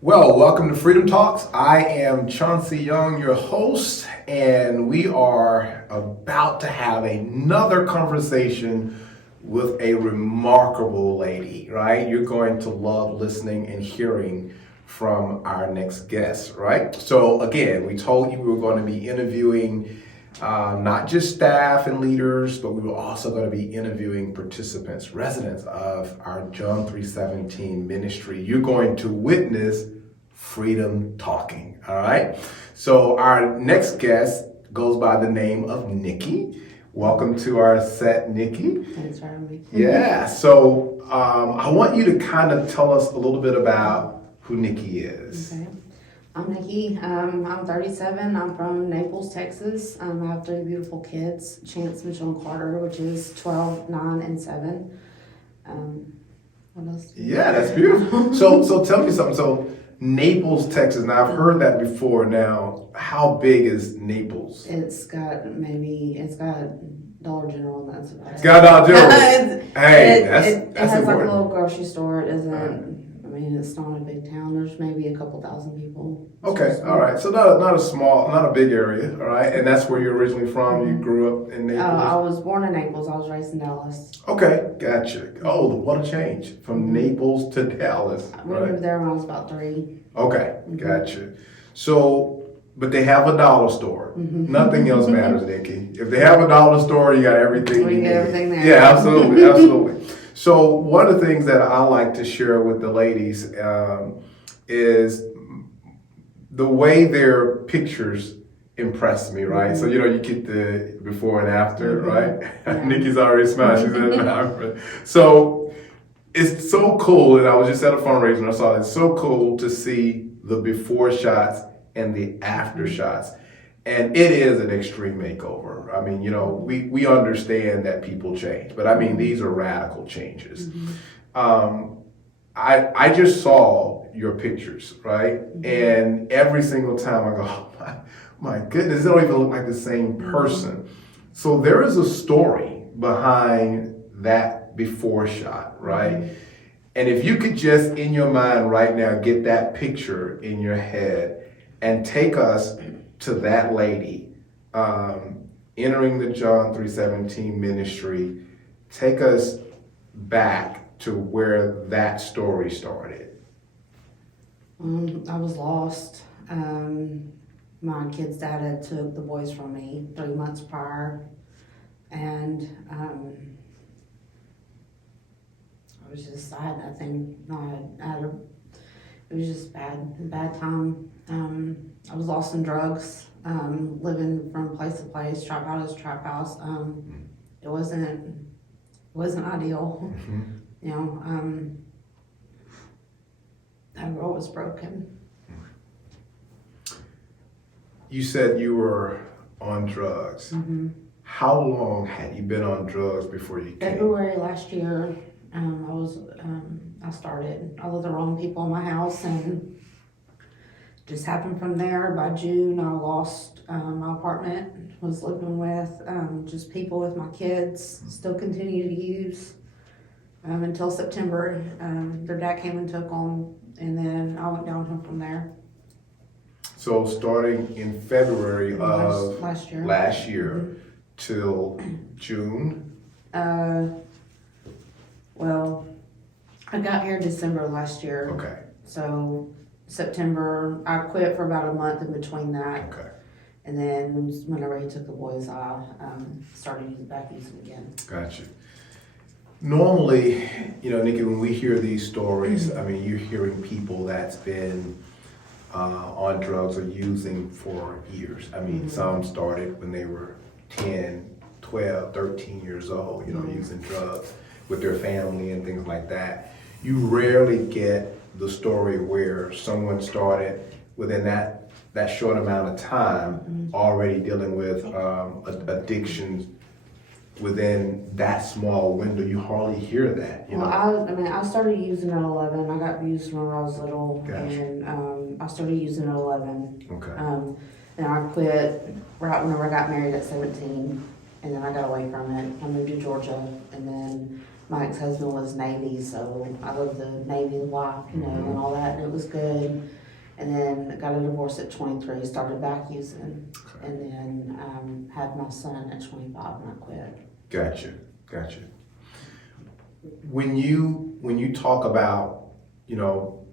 Well, welcome to Freedom Talks. I am Chauncey Young, your host, and we are about to have another conversation with a remarkable lady, right? You're going to love listening and hearing from our next guest, right? So again, we told you we were going to be interviewing not just staff and leaders, but we were also going to be interviewing participants, residents of our John 3:17 ministry. You're going to witness freedom talking, all right? So our next guest goes by the name of Nicki. Welcome to our set, Nicki. Thanks for having me. Yeah, so I want you to kind of tell us a little bit about who Nicki is. Okay. I'm Nicki. I'm 37. I'm from Naples, Texas. I have three beautiful kids, Chance, Mitchell, and Carter, which is 12, 9, and 7. What else? Yeah, that's beautiful. So tell me something. So Naples, Texas. Now I've heard that before. Now, how big is Naples? It's got Dollar General, and that's about it. It's got Dollar General. It That's has important. like a little grocery store. It doesn't. I mean, it's not a big town. There's maybe a couple thousand people. Okay, all right. So not a big area, all right. And that's where you're originally from. You grew up in Naples. I was born in Naples. I was raised in Dallas. Okay, gotcha. Oh, what a change from Naples to Dallas. We moved there when I was about 3. Okay, gotcha. So, but they have a dollar store. Nothing else matters, Nicki. If they have a dollar store, you got everything. We you get need. everything there. Yeah, absolutely, absolutely. So one of the things that I like to share with the ladies is the way their pictures impress me, right? So, you get the before and after, right? Yeah. Nicki's already smiled. She said, so it's so cool. And I was just at a fundraiser and I saw it's so cool to see the before shots and the after shots. And it is an extreme makeover. I mean, we understand that people change, but I mean, these are radical changes. I just saw your pictures, right? And every single time I go, oh my goodness, they don't even look like the same person. So there is a story behind that before shot, right? And if you could just in your mind right now get that picture in your head and take us to that lady entering the John 3:17 ministry, take us back to where that story started. I was lost. My kid's dad had took the boys from me 3 months prior, and I was just, I had nothing. It was just bad time. I was lost in drugs, living from place to place, trap house to trap house. It wasn't ideal. That world was broken. You said you were on drugs. How long had you been on drugs before you came? February last year, I started. I let the wrong people in my house, and just happened from there. By June, I lost my apartment. Was living with just people with my kids. Still continue to use until September. Their dad came and took them, and then I went downhill from there. So starting in February of last year till June? Well, I got here December last year. Okay. So September, I quit for about a month in between that. Okay. And then whenever he took the boys, I started using again. Gotcha. Normally, Nicki, when we hear these stories, I mean, you're hearing people that's been on drugs or using for years. I mean, some started when they were 10, 12, 13 years old, using drugs with their family and things like that. You rarely get the story where someone started within that that short amount of time already dealing with addictions within that small window. You hardly hear that, you know. I started using at 11. I got abused when I was little, Gotcha. and I started using at 11. Okay. And I quit right whenever I got married at 17, and then I got away from it. I moved to Georgia, and then my ex-husband was Navy, so I lived the Navy life, you know, and all that, and it was good. And then got a divorce at 23, started back using, and then had my son at 25 and I quit. Gotcha. When you talk about, you know,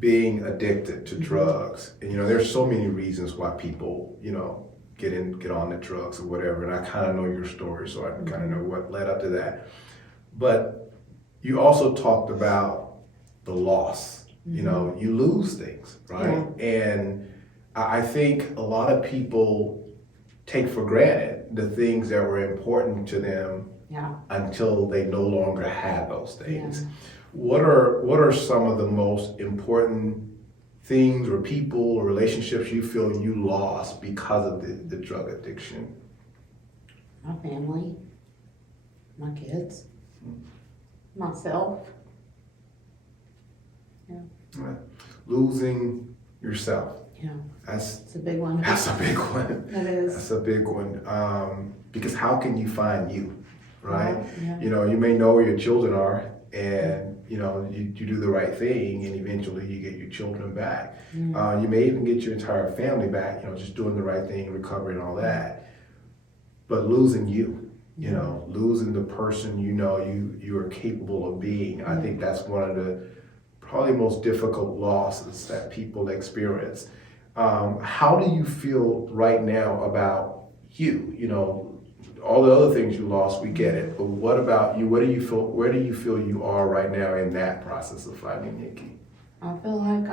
being addicted to drugs, and you know, there's so many reasons why people, you know, get on the drugs or whatever, and I kind of know your story, so I kind of know what led up to that. But you also talked about the loss. You know, you lose things, right? Yeah. And I think a lot of people take for granted the things that were important to them until they no longer have those things. Yeah. What are some of the most important things or people or relationships you feel you lost because of the drug addiction? My family, my kids, myself. Yeah. Right. Losing yourself. Yeah. That's It's a big one. a big one. It is. That's a big one. Because how can you find you, right? Yeah. You know, you may know where your children are, and you know you do the right thing, and eventually you get your children back. You may even get your entire family back. You know, just doing the right thing, recovering, all that. But losing you, you know, losing the person you know you are capable of being. I think that's one of the probably most difficult losses that people experience. How do you feel right now about you? You know, all the other things you lost, we get it. But what about you? What do you feel? Where do you feel you are right now in that process of finding Nicki? I feel like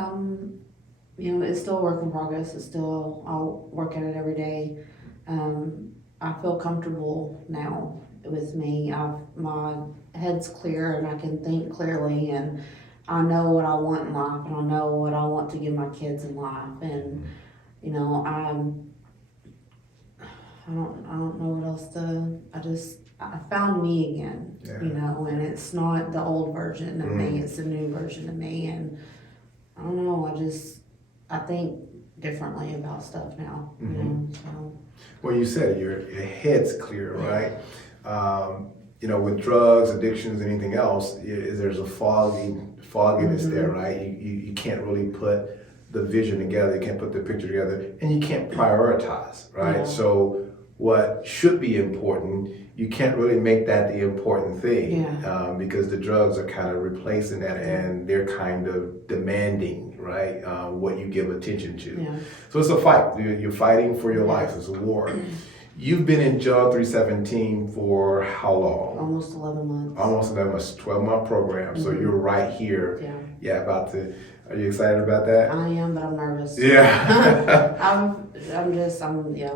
you know, it's still a work in progress. It's still, I'll work at it every day. I feel comfortable now with me. My head's clear and I can think clearly, and I know what I want in life, and I know what I want to give my kids in life, and you know, I don't know what else I found me again, you know, and it's not the old version of me, it's the new version of me, and I don't know, I think differently about stuff now, you know, so. Well, you said your head's clear, right? You know, with drugs, addictions, anything else, there's a fogginess there, right? You can't really put the vision together, you can't put the picture together, and you can't prioritize, right? Yeah. So what should be important, you can't really make that the important thing, because the drugs are kind of replacing that, and they're kind of demanding, right, what you give attention to. Yeah. So it's a fight. You're fighting for your life. It's a war. You've been in John 3:17 for how long? Almost 11 months. Almost 11 months, 12-month program. So you're right here. About to. Are you excited about that? I am, but I'm nervous. Yeah. I'm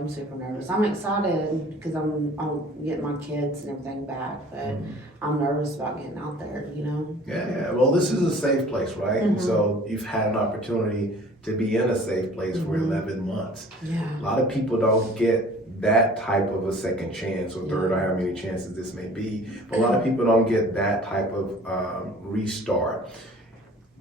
super nervous. I'm excited because I'm getting my kids and everything back, but I'm nervous about getting out there, you know? Yeah. Well, this is a safe place, right? And so you've had an opportunity to be in a safe place for 11 months. Yeah. A lot of people don't get that type of a second chance or third, or how many chances this may be. But a lot of people don't get that type of restart.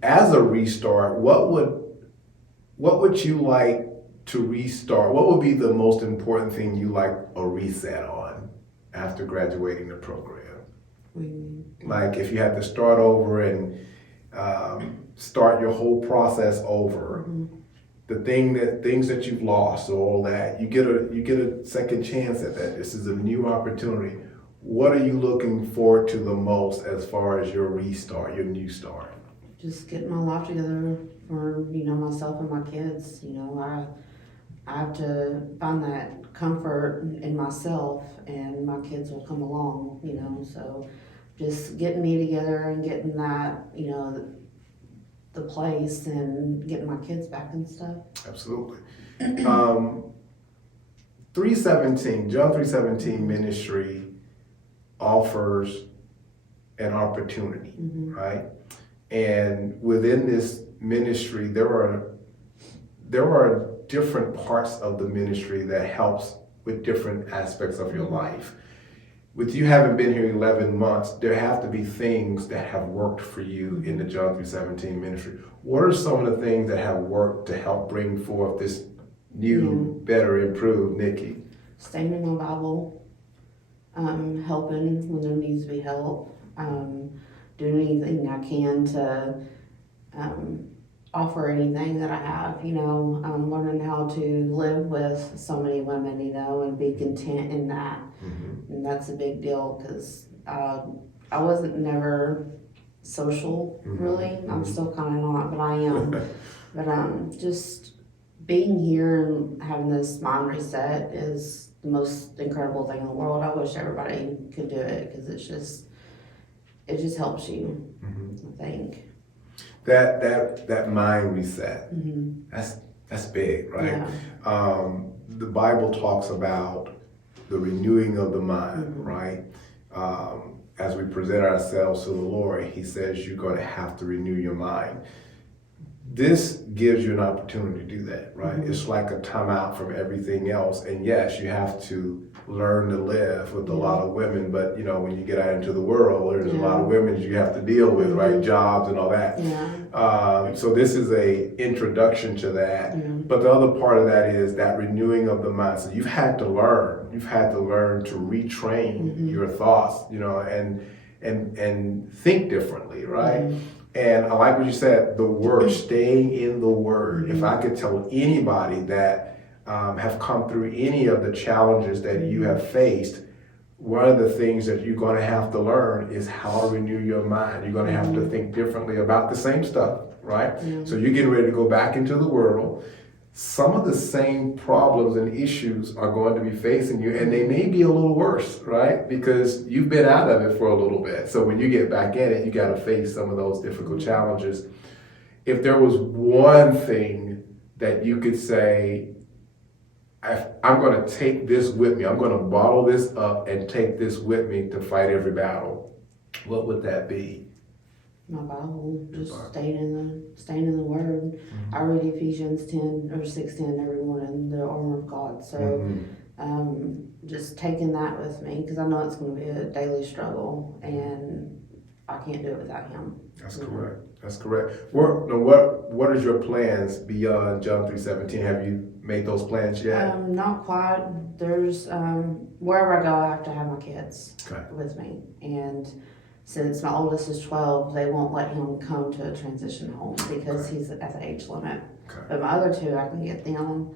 As a restart, what would you like to restart? What would be the most important thing you like a reset on after graduating the program? Like if you had to start over and start your whole process over, things that you've lost, all that, you get a second chance at that. This is a new opportunity. What are you looking forward to the most as far as your restart, your new start? Just getting my life together for, you know, myself and my kids. You know, I have to find that comfort in myself, and my kids will come along, you know, so just getting me together and getting that, you know, the place and getting my kids back and stuff. Absolutely. 3:17, John 3:17 ministry offers an opportunity, right? And within this ministry, there are different parts of the ministry that helps with different aspects of your life. With you having been here 11 months, there have to be things that have worked for you in the John 3:17 ministry. What are some of the things that have worked to help bring forth this new, better, improved Nicki? Staying in my Bible, helping when there needs to be help, doing anything I can to offer anything that I have, learning how to live with so many women, and be content in that. And that's a big deal because I wasn't never social, really. I'm still kind of not, but I am. But just being here and having this mind reset is the most incredible thing in the world. I wish everybody could do it because it just helps you, I think. That mind reset, that's big, right? Yeah. The Bible talks about the renewing of the mind, right? As we present ourselves to the Lord, he says you're going to have to renew your mind. This gives you an opportunity to do that, right? It's like a timeout from everything else. And yes, you have to learn to live with a lot of women, but when you get out into the world, there's a lot of women you have to deal with, right? Jobs and all that. So this is a introduction to that. But the other part of that is that renewing of the mind. So you've had to learn to retrain your thoughts, and think differently, right? And I like what you said, the word, staying in the word. If I could tell anybody that have come through any of the challenges that you have faced, one of the things that you're going to have to learn is how to renew your mind. You're going to have to think differently about the same stuff, right? So you're getting ready to go back into the world. Some of the same problems and issues are going to be facing you, and they may be a little worse, right? Because you've been out of it for a little bit. So when you get back in it, you got to face some of those difficult challenges. If there was one thing that you could say, I'm going to take this with me, I'm going to bottle this up and take this with me to fight every battle, what would that be? My Bible, just staying in the Word. I read Ephesians 10 or 6:10 every morning, the armor of God. So, just taking that with me because I know it's going to be a daily struggle, and I can't do it without Him. That's correct. That's correct. What is your plans beyond John 3:17? Have you made those plans yet? Not quite. There's wherever I go, I have to have my kids with me, and since my oldest is 12, they won't let him come to a transition home because he's at the age limit. But my other two, I can get them.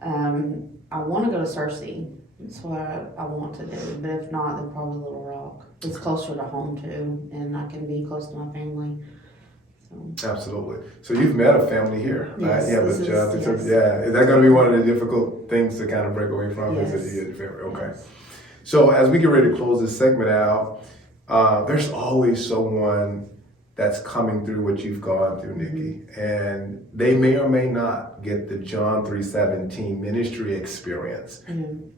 I want to go to Cersei. That's what I want to do. But if not, then probably Little Rock. It's closer to home too, and I can be close to my family. So. Absolutely. So you've met a family here, right? Yes, Yeah, but is that going to be one of the difficult things to kind of break away from? Yes. Is it your family? Okay. So as we get ready to close this segment out, there's always someone that's coming through what you've gone through, Nicki, and they may or may not get the John 3:17 ministry experience,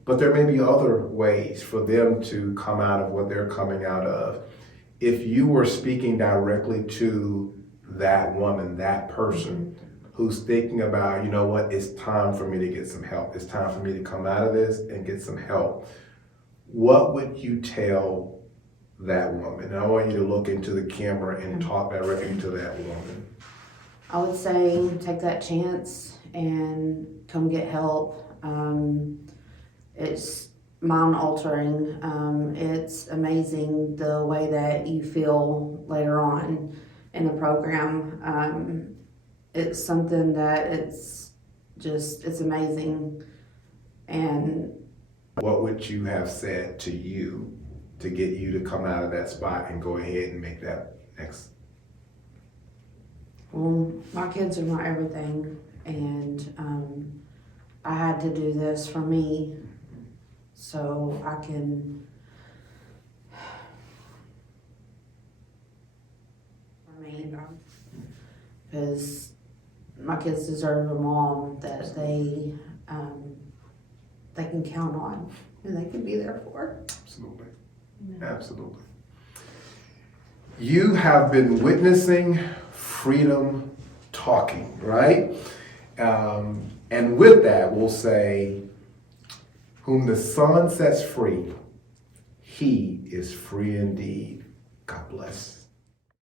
but there may be other ways for them to come out of what they're coming out of. If you were speaking directly to that woman, that person who's thinking about, it's time for me to get some help. It's time for me to come out of this and get some help. What would you tell that woman? And I want you to look into the camera and talk directly to that woman. I would say take that chance and come get help. It's mind altering. It's amazing the way that you feel later on in the program. It's something that it's amazing. And what would you have said to you to get you to come out of that spot and go ahead and make that next? Well, my kids are my everything, and I had to do this for me so I can because my kids deserve a mom that they can count on and they can be there for. Absolutely. Absolutely. You have been witnessing freedom talking, right? And with that, we'll say, whom the Son sets free, he is free indeed. God bless.